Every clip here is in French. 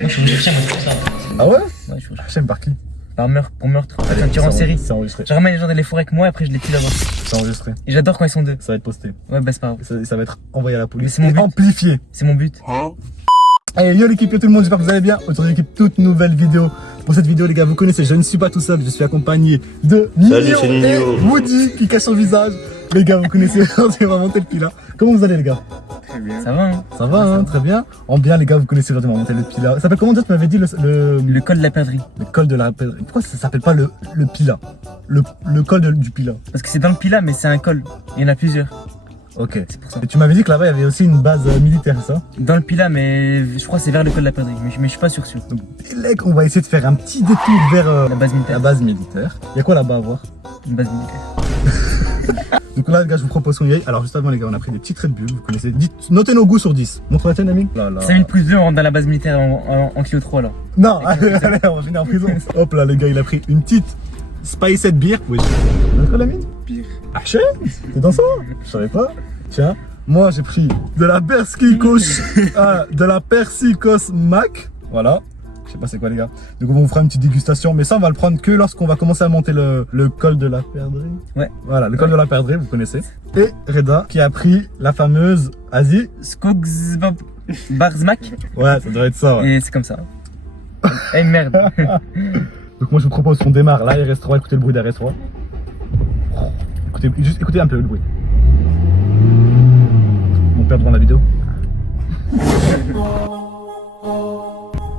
Moi, je suis recherché, moi, c'est pour ça. Ah ouais? Ouais, je suis recherché. J'aime par qui? Par meurtre, pour meurtre. Allez, Un tueur en série. C'est enregistré. Je ramène les gens dans les forêts avec moi, après je les tue là-bas. C'est enregistré. Et j'adore quand ils sont deux. Ça va être posté. Ouais, bah c'est pas grave. Ça va être envoyé à la police. Mais c'est mon Et but. amplifié. C'est mon but. Allez, yo l'équipe, yo tout le monde, j'espère que vous allez bien. Autour de l'équipe, toute nouvelle vidéo. Pour cette vidéo, les gars, vous connaissez, je ne suis pas tout seul, je suis accompagné de Nino c'est Nino. et Woody qui cache son visage. Les gars, vous connaissez, on va monter le pila. Comment vous allez, les gars? Très bien. Ça va, hein? Ça va, hein, très bien. En bien, les gars, vous connaissez, aujourd'hui, on va monter le pila. Ça s'appelle comment déjà, tu m'avais dit Le col de la perdrix. le col de la pèlerie. Pourquoi ça s'appelle pas le pila? Le col du pila. Parce que c'est dans le pila, mais c'est un col. Il y en a plusieurs. Ok. C'est pour ça. Et tu m'avais dit que là-bas, il y avait aussi une base militaire, ça? Dans le pila, mais je crois que c'est vers le col de la perdrix. Mais je suis pas sûr. Donc, les gars, on va essayer de faire un petit détour vers La base militaire. la base militaire. Il y a quoi là-bas à voir? Une base militaire. Donc là, les gars, je vous propose qu'on y aille. Alors, juste avant, les gars, on a pris des petites Red Bull. Vous connaissez. Notez nos goûts sur 10. Montre la tienne, Amine. Là, là. 5000 plus 2, on rentre dans la base militaire en Clio 3 là. Non, allez, on va finir en prison. Hop là, les gars, il a pris une petite Spiced Beer. Oui. Montre la mine. Pire. Ah, chien, t'es dans ça? Je savais pas. Tiens, moi, j'ai pris de la Persikos, de la Persicos Mac. Voilà. Je sais pas c'est quoi, les gars. Donc, on vous fera une petite dégustation. Mais ça, on va le prendre que lorsqu'on va commencer à monter le col de la perdrix. Ouais. Voilà, le col de la perdrix, vous connaissez. Et Reda, qui a pris la fameuse Asie. Skogs Barzmak. Ouais, ça doit être ça, ouais. Et c'est comme ça. Eh merde. Donc, moi, je vous propose qu'on démarre la RS3. Écoutez le bruit de la RS3. Juste écoutez un peu le bruit. Mon père devant la vidéo.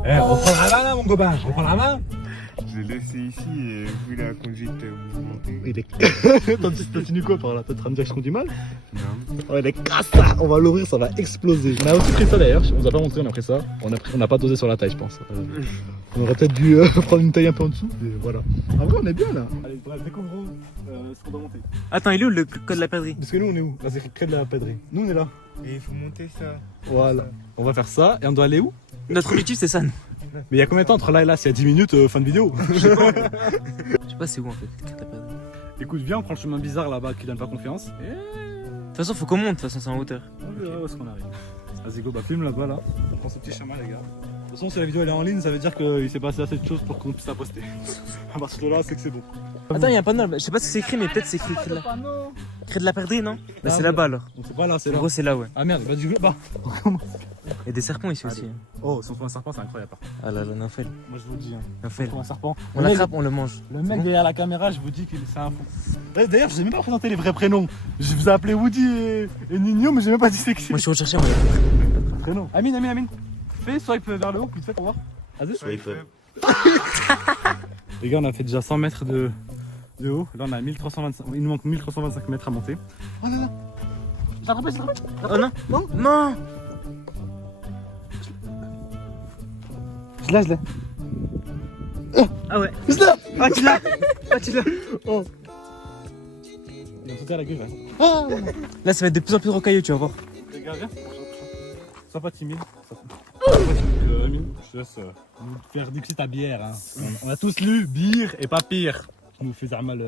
Eh, reprends la main là mon copain, reprends la main. Je l'ai laissé ici et vu la conduite mouvementée. Il est... Toi, tu continues quoi par là? T'es en train de dire que je conduis mal? Non. Oh, il est cassa. On va l'ouvrir, ça va exploser. On a aussi pris ça d'ailleurs, on vous a pas montré, on a pris ça. On n'a pas dosé sur la taille, je pense. On aurait peut-être dû prendre une taille un peu en dessous. Et voilà. En vrai, on est bien là. Allez, bref, découvrons ce qu'on doit monter. Attends, il est où le col de la perdrix? Parce que nous, on est où? Là, c'est près de la pèderie. Nous, on est là. Et il faut monter ça. Voilà. On va faire ça et on doit aller où? Notre objectif c'est ça. Mais il y a combien de temps entre là et là? S'il y a 10 minutes, fin de vidéo. Je sais pas c'est où en fait. Le col de la perdrix. Écoute, viens, on prend le chemin bizarre là-bas qui donne pas confiance. Et De toute façon, faut qu'on monte. De toute façon, c'est en hauteur. on verra où est-ce qu'on arrive. Vas-y, go, bah filme là-bas là. On prend ce petit chemin, les gars. De toute façon, si la vidéo elle est en ligne, ça veut dire qu'il s'est passé assez de choses pour qu'on puisse la poster. À partir de là, c'est que c'est bon. Attends, il y a un panneau. Je sais pas ce que c'est écrit, mais peut-être c'est écrit. Cré de la perdrix, non? Bah, c'est là-bas alors. Donc c'est pas là, c'est En là. gros, c'est là, ouais. Ah merde, bah du coup, bah. Il y a des serpents ici aussi. Oh, si on trouve un serpent, c'est incroyable. Ah là là, Nofel. Moi je vous le dis, hein. Nofel. On trouve un serpent. On l'attrape, on le mange. Le mec derrière la caméra, je vous dis qu'il c'est un fou. D'ailleurs, je vous ai même pas présenté les vrais prénoms. Je vous ai appelé Woody et Nino, mais j'ai même pas dit c'est qui. Moi, je suis recherché, moi. Prénom. Amine. Fais swipe vers le haut, puis fais pour voir. Vas-y. Swipe. Les gars, on a fait déjà 100 mètres de haut. Là, on a 1325. Il nous manque 1325 mètres à monter. Oh là là. J'ai rattrapé. Oh non! Non! Je l'ai. Ah ouais! Je l'ai. Ah, tu l'as! Ah, tu l'as! Oh. Il va sauter à la gueule là. Là, ça va être de plus en plus rocailleux, tu vas voir. Les gars, viens. Sois pas timide. Amine, je te laisse nous faire dixit ta bière. Hein. On a tous lu bière et pas pire. Tu nous fais mal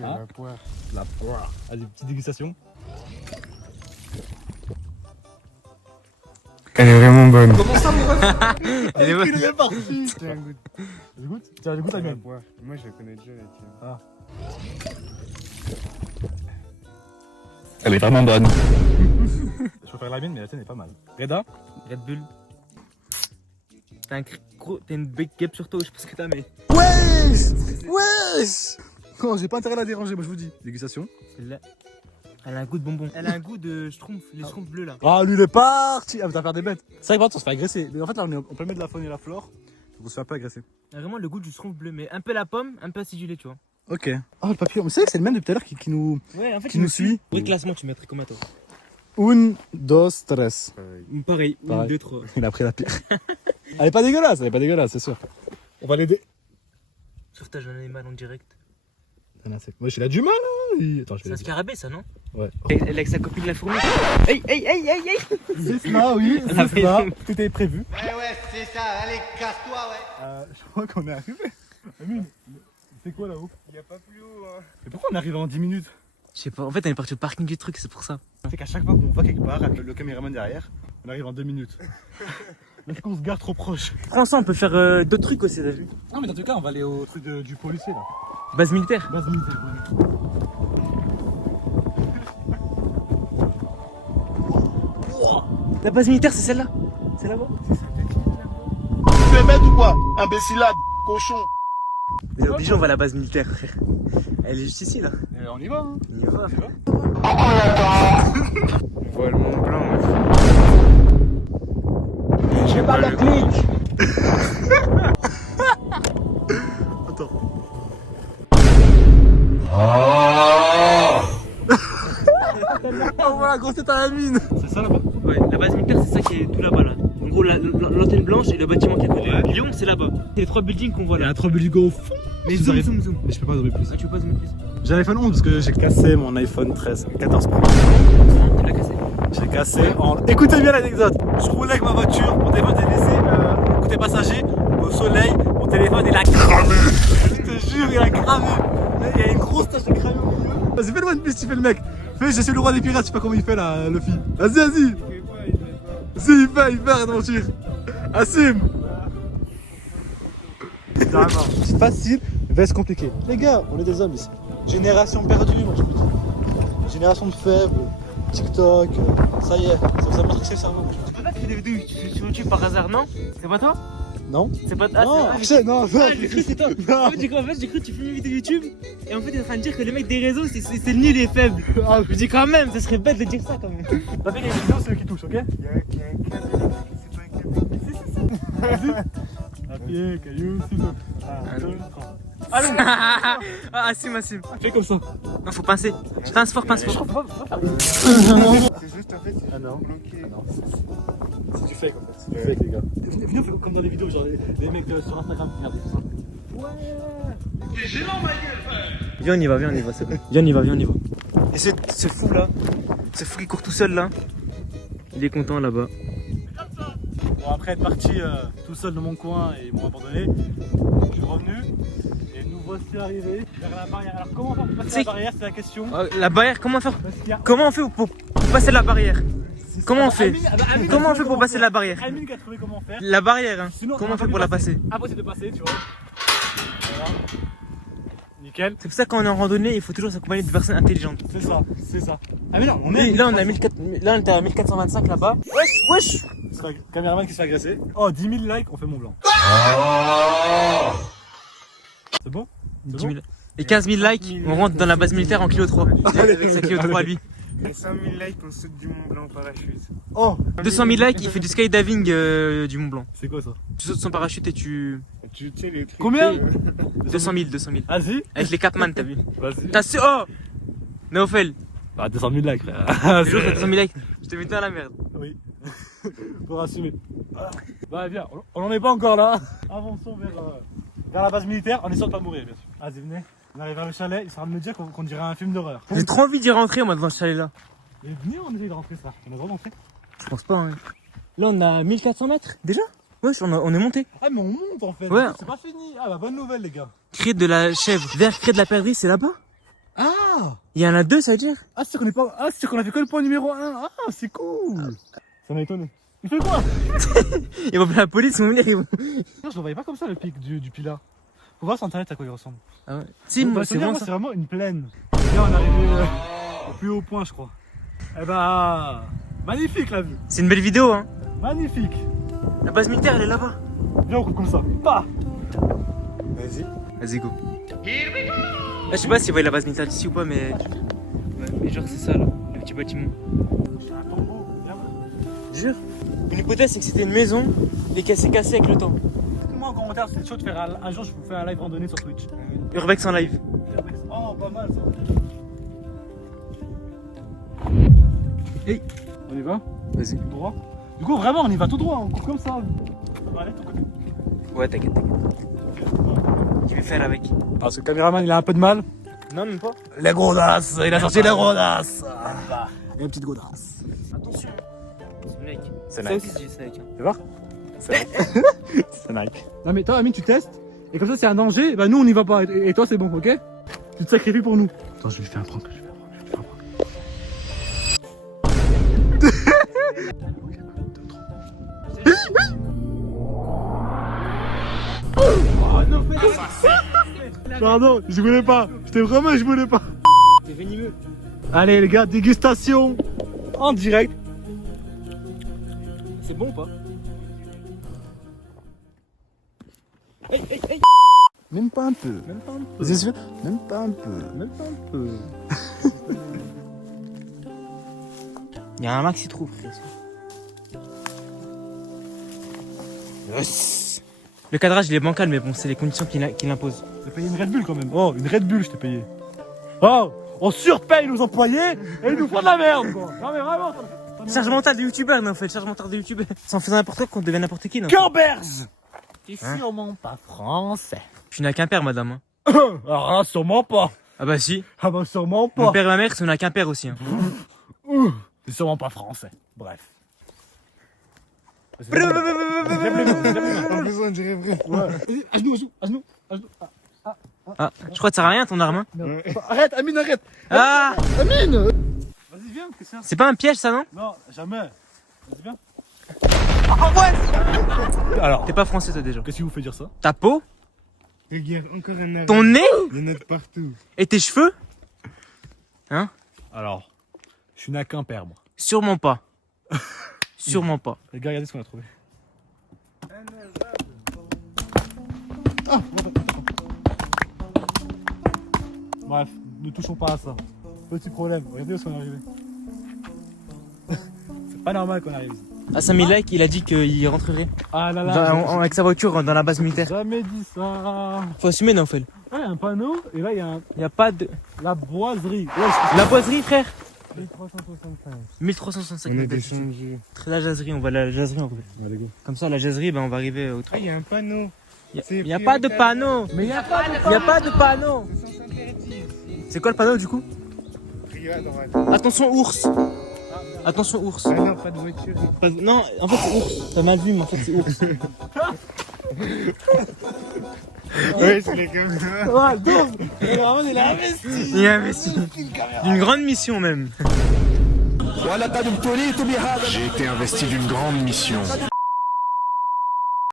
La poire. la poire. Allez, petite dégustation. Elle est vraiment bonne. Elle est bonne. Il est parti. Tiens, goûte. Je goûte. Tiens, je goûte la La mienne. poire. Moi, je la connais déjà, la tienne. Ah. Elle est vraiment bonne. Je préfère la mienne, mais la tienne est pas mal. Reda, Red Bull. T'as une big gap sur toi, je sais pas ce que t'as, mais. Wesh. Non, j'ai pas intérêt à la déranger, moi je vous dis. Dégustation. Celle-là. Elle a un goût de bonbon. Elle a un goût de schtroumpf, les schtroumpfs bleus là. Ah, lui il est parti. Ah, mais t'as faire des bêtes. C'est vrai que par contre, on se fait agresser. Mais en fait, là, on peut mettre de la faune et la flore. Donc on se fait un peu agresser. Elle a vraiment le goût du schtroumpf bleu, mais un peu la pomme, un peu acidulé, tu vois. Ok. Oh, le papier. Mais c'est vrai que c'est le même depuis tout à l'heure qui nous. Ouais, en fait, Qui nous suit. Oui, classement, tu mettrais comment toi? Un, dos, tres. Pareil, Pareil. 1, 2, 3. Il a pris la pire. Elle est pas dégueulasse, c'est sûr. On va l'aider. Sauvetage d'un animal en direct. Un insecte. Moi, il a du mal, hein. Attends, je C'est vais un scarabée, ça, non? Ouais. Elle est avec sa copine la fourmi. Hey! C'est cela, oui, Ah, c'est cela. Tout est prévu. Ouais, c'est ça, allez, casse-toi, ouais. Je crois qu'on est arrivé. Amine, c'est quoi là-haut? Il n'y a pas plus haut, hein. mais pourquoi on arrive en 10 minutes? Je sais pas, en fait, elle est partie au parking du truc, c'est pour ça. C'est qu'à chaque fois qu'on va quelque part avec le caméraman derrière, on arrive en 2 minutes. Est-ce qu'on se gare trop proche? Prends ça, on peut faire d'autres trucs aussi, t'as vu? Non, mais dans tout cas, on va aller au truc du policier là. Base militaire. Base militaire, ouais. La base militaire, c'est celle-là. C'est là-bas. Tu es bête ou quoi? Imbécilade, cochon. Mais obligé, on va à la base militaire, frère. Elle est juste ici, là. On y va, hein. On y va. On y va. On voit le Mont Blanc. J'ai pas le clic. Oh voilà, gros, c'est à la mine. C'est ça là-bas? Ouais, la base militaire, c'est ça qui est tout là-bas, là. En gros, l'antenne blanche et le bâtiment qui est à côté. Lyon, c'est là-bas. C'est les 3 buildings qu'on voit Il y là. a 3 buildings au fond. Mais Vous zoom, arrivez. zoom. Mais je peux pas zoomer plus. Ah, tu veux pas zoomer plus? J'ai l'iPhone 11 parce que j'ai cassé mon iPhone 13, 14 Pro. Tu l'as cassé. J'ai cassé en... Écoutez bien l'anecdote. Je roulais avec ma voiture, mon téléphone était laissé côté passager, au soleil, mon téléphone il a cramé. Je te jure, il a cramé. Il y a une grosse tache de cramé au milieu. Vas-y, fais-le une piste, tu fais le mec. Fais, je suis le roi des pirates, je sais pas comment il fait là, le film. Vas-y. Si, il fait, arrête de mentir. Assume. C'est facile, va se compliquer. Les gars, on est des hommes ici. Génération perdue, moi je peux dire. Génération de faibles, TikTok, ça y est, ça vous a matrixé le cerveau. Tu peux pas faire des vidéos sur YouTube par hasard, non? C'est pas toi? Non? C'est pas toi? Non, Ah, non, j'ai cru que c'est toi. En fait, j'ai cru que tu filmes une vidéo YouTube et en fait, t'es en train de dire que les mecs des réseaux, c'est le nul et faible. Je me dis quand même, ça serait bête de dire ça quand même. T'as fait les vidéos, c'est eux qui touchent, ok? Papier, caillou, ciseaux. 1, 2, 3. Allez! Ah, assume. Fais comme ça. Non, faut pincer. Pince fort. C'est juste en fait, Ah non. bloqué. Si tu fais comme ça, si tu fais les gars. Venez, on fait comme dans les vidéos, genre les mecs sur Instagram, regardez tout ça. Viens, on y va, c'est bon. Viens, on y va. Et ce fou là, ce fou qui court tout seul là, il est content là-bas. Bon, après être parti tout seul dans mon coin et ils m'ont abandonné, je suis revenu et nous voici arrivés vers la barrière. Alors comment on fait pour passer la barrière, c'est la question. La barrière, comment faire? Parce qu'il y a... Comment on fait pour passer la barrière? Comment on fait? Comment on fait pour passer la barrière? Amine qui a trouvé comment faire. La barrière, hein. Sinon, Comment on fait pour la passer? Impossible de passer, tu vois. Voilà. Nickel. C'est pour ça que quand on est en randonnée, il faut toujours s'accompagner de personnes intelligentes. C'est ça. Ah mais non, on est... Là, on était à 1425 là-bas. Wesh. C'est un caméraman qui se fait agresser. Oh, 10 000 likes, on fait Mont Blanc. C'est bon? 10 000. Et 15 000 likes, on rentre dans la base militaire en Clio 3. Avec sa Clio 3 à lui. Et 100 000 likes, on saute du Mont Blanc en parachute. Oh, 200 000 likes, il fait du skydiving du Mont Blanc. c'est quoi ça? Tu sautes son parachute et tu... Tu sais les trucs. Combien? 200 000. Vas-y. Avec les Capman, t'as vu? Vas-y. T'as su... Oh Néophel. Bah 200 000 likes, frère. Toujours t'as 200 000 likes. Je te mets dans la merde. Oui. Pour assumer. Bah viens, on en est pas encore là. Avançons vers la base militaire, en essayant de pas mourir bien sûr. Vas-y venez, on arrive vers le chalet, il sera de me dire qu'on dirait un film d'horreur. J'ai trop envie d'y rentrer moi devant ce chalet là. Et venez, on essaye de rentrer ça. On a vraiment fait. Je pense pas, hein. Là on a 1400 mètres déjà. Wesh, on est monté. Ah mais on monte en fait. Ouais. C'est pas fini. Ah bah bonne nouvelle les gars. Cré de la chèvre vers Cré de la perdrix, c'est là-bas. Ah. Il y en a deux, ça veut dire. Ah c'est qu'on est pas. Ah c'est qu'on a fait que le point numéro 1. Ah c'est cool. Ça m'a étonné. Il fait quoi? Ils vont appeler la police, ils vont venir, ils vont... Non, je le voyais pas comme ça le pic du pilat. Faut voir sur internet à quoi il ressemble. Ah ouais. Si, Bah, moi, c'est vraiment c'est ça. vraiment une plaine. Là on est arrivé au plus haut point je crois. Eh bah magnifique la vue. C'est une belle vidéo, hein. Magnifique. La base militaire, elle est là-bas. Viens on coupe comme ça. Bah. Vas-y. Vas-y, go. Là, je sais pas si vous voyez la base militaire d'ici ou pas, mais... Ouais, mais genre, c'est ça, là. Le petit bâtiment. Un tombeau. Viens. Jure. Une hypothèse, c'est que c'était une maison et qu'elle s'est cassée avec le temps. Moi en commentaire c'est chaud de faire un jour je vous fais un live randonnée sur Twitch. Urbex en live. Oh pas mal ça. Hey. On y va? Vas-y. Tout droit. Du coup vraiment on y va tout droit, on coupe comme ça. Ça va aller de ton côté. Ouais, t'inquiète. Je vais faire avec. Parce que le caméraman il a un peu de mal. Non, même pas. Les godasses, il a sorti les godasses. Et une petite godasse. Attention. Snake. C'est Ça Nike. aussi, c'est Snake. Hein. Tu vois? C'est Nike. Non mais toi Amine tu testes et comme ça c'est un danger, bah nous on y va pas et toi c'est bon, ok? Tu te sacrifies pour nous. Attends je lui fais un prank, Pardon, je voulais pas. Je voulais pas. C'est venimeux. Allez les gars, dégustation en direct. C'est bon ou pas? Même pas un peu. Même pas un peu. C'est sûr? Même pas un peu. Même pas un peu. Il y a un maxi trou, frère. Yes. Le cadrage il est bancal, mais bon, c'est les conditions qu'il impose. J'ai payé une Red Bull quand même. Oh, une Red Bull, je t'ai payé. Oh, on surpaye nos employés et ils nous font de la merde, quoi. Non mais vraiment. Charge mentale de youtubeur, non, en fait, charge mentale de youtubeur. Sans faire n'importe quoi, qu'on devient n'importe qui, non? Camberz. T'es Hein? sûrement pas français. Je suis né à Quimper, madame. Hein. Alors là, sûrement pas. Ah bah si. Ah bah sûrement Mon pas. père et ma mère sont nés à Quimper aussi. Hein. T'es sûrement pas français. Bref. En plus, on dirait vrai. À genoux. Ah, je crois que ça sert à rien ton arme. Hein. Arrête, Amine, arrête. Ah, Amine. Vas-y, viens, qu'est-ce que c'est? c'est pas un piège ça, non? Non, jamais. Vas-y, viens. Alors, T'es pas français toi déjà. qu'est-ce qui vous fait dire ça? Ta peau, Regarde, encore un arbre. ton nez Il y en a de partout. et tes cheveux? Alors, je suis né à Quimper, moi. Sûrement pas. Sûrement pas. Les gars, regardez ce qu'on a trouvé. Bref, ne touchons pas à ça. Petit problème, regardez où est-ce qu'on est arrivé. C'est pas normal qu'on arrive ici. À 5000 likes, il a dit qu'il rentrerait Ah là là, avec sa voiture dans la base militaire. jamais dit ça. Faut assumer, non, Fel? Ah, il y a un panneau et là il y a Y a pas de. la boiserie. La boiserie, frère. 1365. 1365. On a la descendu. jaserie, on va à la jaserie en vrai. Allez, go. Comme ça, la jaserie, ben on va arriver au Ah, truc. il y a un panneau. Y a pas de panneau. Mais il y a pas de Y a pas de panneau. C'est sans interdire. C'est quoi le panneau du coup? Rio à droite. Attention ours. Attention ours. Ah non, pas de voiture. Non, en fait c'est ours. T'as mal vu, mais en fait c'est ours. Ouais, c'est les comme ça. Ah, donc, vraiment, il a investi. Il a investi. D'une grande mission même. J'ai été investi d'une grande mission.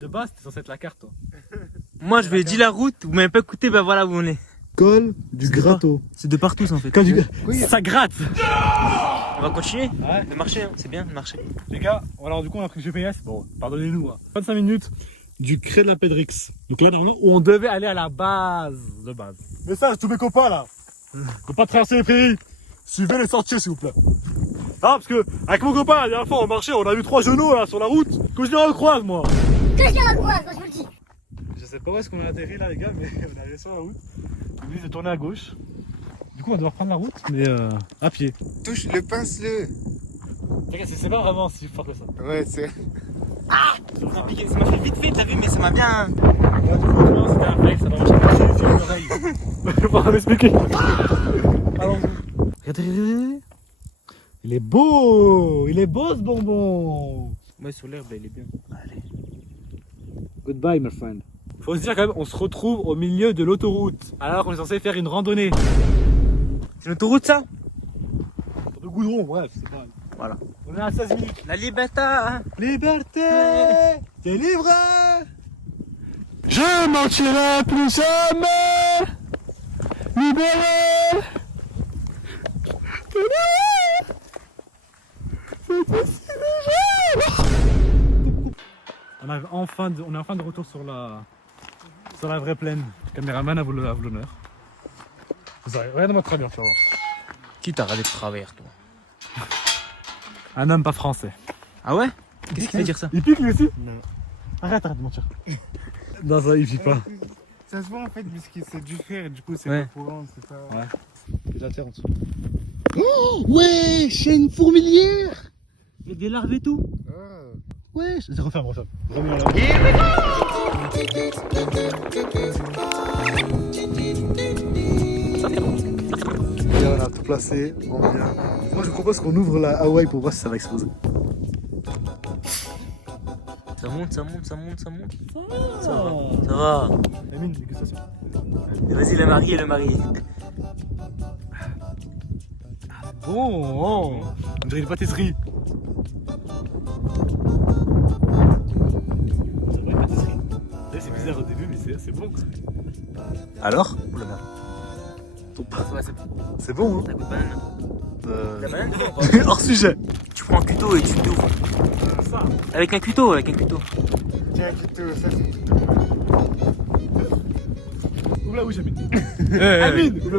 De base, t'es censé être la carte, toi. Moi je vais dire la route, vous m'avez pas écouté, ben voilà où on est. Col du gratteau. C'est de partout ça en fait. Ça gratte. On va continuer Ouais. de marcher, hein. C'est bien de marcher. Les gars, alors du coup, on a pris le GPS. Bon, pardonnez-nous. Hein. 25 minutes du Cré de la Pédrix. Donc là, normalement, où on devait aller à la base. De base. Message, tous mes copains là. Faut pas traverser les prairies. Suivez les sentiers, s'il vous plaît. Ah, parce que, avec mon copain, la dernière fois, on marchait, on a vu 3 genoux là sur la route. Que je les recroise, moi. Je sais pas où est-ce qu'on a atterri là, les gars, mais on est arrivé sur la route. Lui, il s'est tourné à gauche. Du coup, on va devoir prendre la route, mais à pied. Touche le, pince-le. Regarde, c'est pas vraiment si fort que ça. Ouais, c'est. Ça m'a piqué, ça m'a fait vite fait, t'as vu, mais ça m'a bien. Là, du coup, non, c'était un flex, ça va marcher sur l'oreille. Je vais pas m'expliquer. Allons-y. Regardez. Il est beau ce bonbon. Ouais, sur l'herbe, il est bien. Allez. Goodbye, my friend. Faut se dire quand même, on se retrouve au milieu de l'autoroute, alors qu'on est censé faire une randonnée. C'est l'autoroute ça? De goudron, bref, c'est pas. Voilà. On est à 16 minutes. La liberté. Liberté, t'es libre. Je mentirai plus jamais. Libéré. On est enfin de retour sur la vraie plaine. Le caméraman a voulu l'honneur. Regarde-moi très bien, tu vas voir. Qui t'a regardé de travers, toi? Un homme pas français. Ah ouais? Qu'est-ce qui fait dire ça? Il pique lui aussi? Non. Arrête de mentir. Non, ça il pique pas. Ça se voit en fait, parce que c'est du fer, du coup c'est Ouais. pas courant, c'est pas. Ouais. Il la terre en dessous. Ouais, chaîne fourmilière. Il y a des larves et tout. Ouais, Referme. Remets là. Bien, on a tout placé, on vient. Moi je propose qu'on ouvre la Hawaï pour voir si ça va exploser. Ça monte, ça monte, ça monte, ça monte. Ça va. Ça va. Amine, dégustation. Vas-y, le marié. Bon, on dirait une pâtisserie. C'est vrai, une pâtisserie. C'est bizarre au début, mais c'est. c'est bon. Alors? Oula, merde. C'est bon, hein? Ça goûte banane. La banane, Hors sujet. tu prends un couteau et tu t'ouvres. Ça. Avec un couteau, avec un couteau. Tiens, Quito, ça Oula, oui, j'habite. Amine. Eh,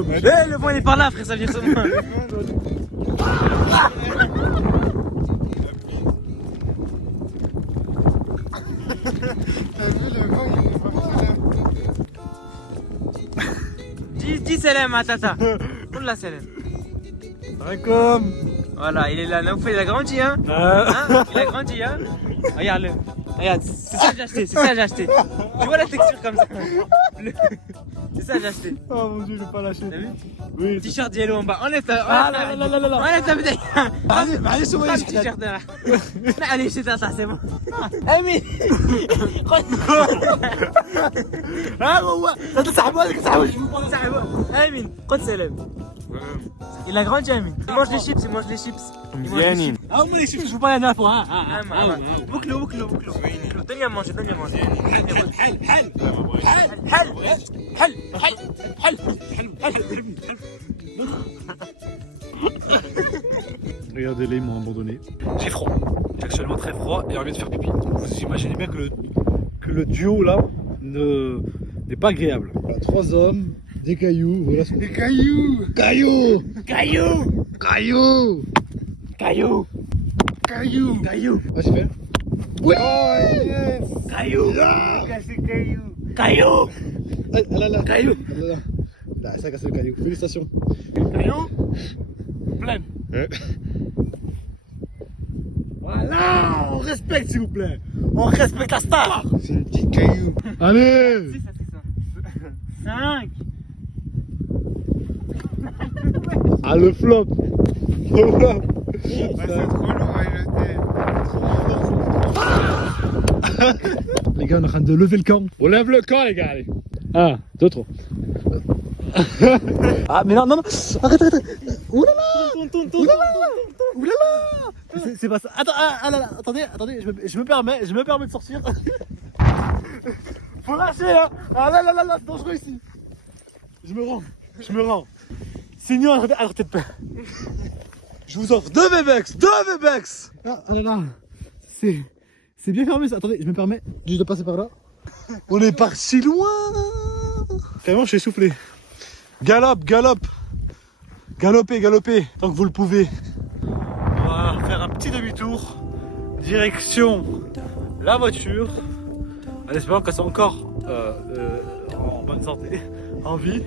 le vent il est par là, frère, ça vient sur moi. Dis salam à Tata. Oula salam. Comme. Voilà, il est là. Naoufel, il a grandi, hein. Hein, il a grandi, hein. Regarde-le. Regarde, c'est ça que j'ai acheté, c'est ça que j'ai acheté. Tu vois la texture comme ça. C'est ça que j'ai acheté. Oh mon dieu, je vais pas lâcher. T'as vu? Oui. T-shirt yellow en bas. Enlève ta. Ah là là là là là. Enlève ta bouteille. Allez, sur Prends le t-shirt de là. Allez, chez Tata, c'est bon. Amine. Ah bon, ouais. Amine, خد سلام. Il a grandi, Amine. Il mange les chips, il mange les chips. Il mange les chips. Ah, moi les chiffres, je vous parle la dernière fois. Boucle-le. Donne-lui à manger, donne-lui à manger. Regardez-les, ils m'ont abandonné. J'ai froid. J'ai actuellement très froid et j'ai envie de faire pipi. Vous imaginez bien que le duo là n'est pas agréable. Voilà, 3 hommes, des cailloux, voilà ce qu'on Des cailloux. Cailloux. Caillou. Cailloux. Caillou. Cailloux. Caillou. Ah, c'est fait. Oh, yes. Caillou. Cassé caillou. Caillou. Ah là là. Caillou. Ah là là. Là, ça a cassé le caillou. Félicitations. Caillou. Pleine. Voilà, on respecte s'il vous plaît. On respecte la star. C'est un petit caillou. Allez. 5. Ah, le flop. Le flop. C'est trop lourd à jeter. Les gars, on est en train de lever le camp. On lève le camp, les gars, allez. 1, 2, 3. Ah, mais non. Arrête. Oulala. Oulala. C'est pas ça. Attends, attendez, je me permets de sortir. Faut lâcher, hein. Ah là, c'est dangereux ici. Je me rends. Signor, arrêtez de peur. Je vous offre 2 Webex. Ah là là. C'est bien fermé ça. Attendez, je me permets juste de passer par là. On est parti loin. Vraiment, je suis essoufflé. Galopez, tant que vous le pouvez. On va faire un petit demi-tour. Direction la voiture. En espérant qu'elle soit encore en bonne santé, en vie.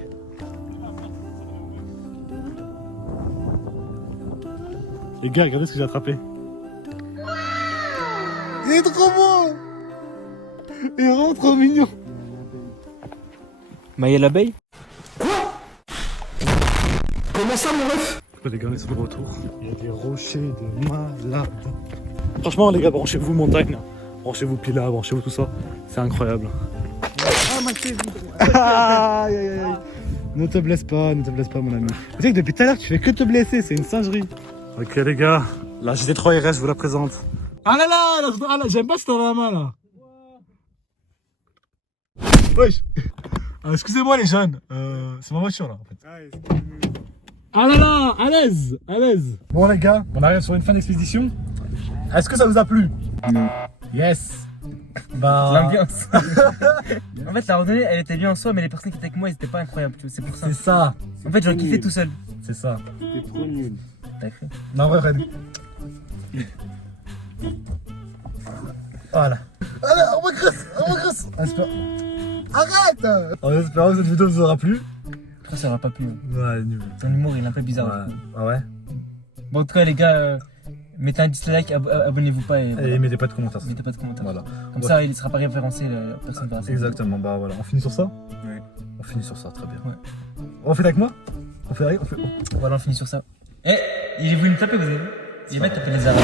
Les gars, regardez ce que j'ai attrapé. Il est trop beau. Il est vraiment trop mignon. Maïa l'abeille. Comment ça, mon ref? Les gars, on est sur le retour. Il y a des rochers de malade. Franchement, les gars, branchez-vous montagne, branchez-vous Pila, branchez-vous tout ça. C'est incroyable. Aïe. Ne te blesse pas, mon ami. Tu sais que depuis tout à l'heure, tu fais que te blesser, c'est une singerie. Ok, les gars, la GT3 RS, je vous la présente. Ah là, j'aime pas ce temps la main là. Wesh. Excusez-moi les jeunes, c'est ma voiture là en fait. Ah là là, à l'aise. Bon les gars, on arrive sur une fin d'expédition. Est-ce que ça vous a plu? Non. Yes. Bah. L'ambiance. En fait, la randonnée, elle était bien en soi, mais les personnes qui étaient avec moi, ils étaient pas incroyables, tu vois, c'est pour ça. C'est ça. En fait, j'en kiffais tout seul. C'est ça. T'es trop nul. T'as cru? Non, vrai, Fred. Voilà. Allez, on regresse. Arrête. En espérant que cette vidéo vous aura plu. Je crois que ça aura pas plu. Ouais, nul. Ton humour, il est un peu bizarre. Ouais. Ah ouais. Bon, en tout cas, les gars, mettez un dislike, abonnez-vous pas et Et mettez pas de commentaires. mettez pas de commentaires. Voilà. Comme ça, il ne sera pas référencé, personne ne verra ça. Exactement, bah voilà. On finit sur ça? Ouais. On finit sur ça, très bien. Ouais. On fait avec moi? On fait. Voilà, on finit sur ça. Eh, il est venu me taper, vous avez vu? Il va taper les arabes.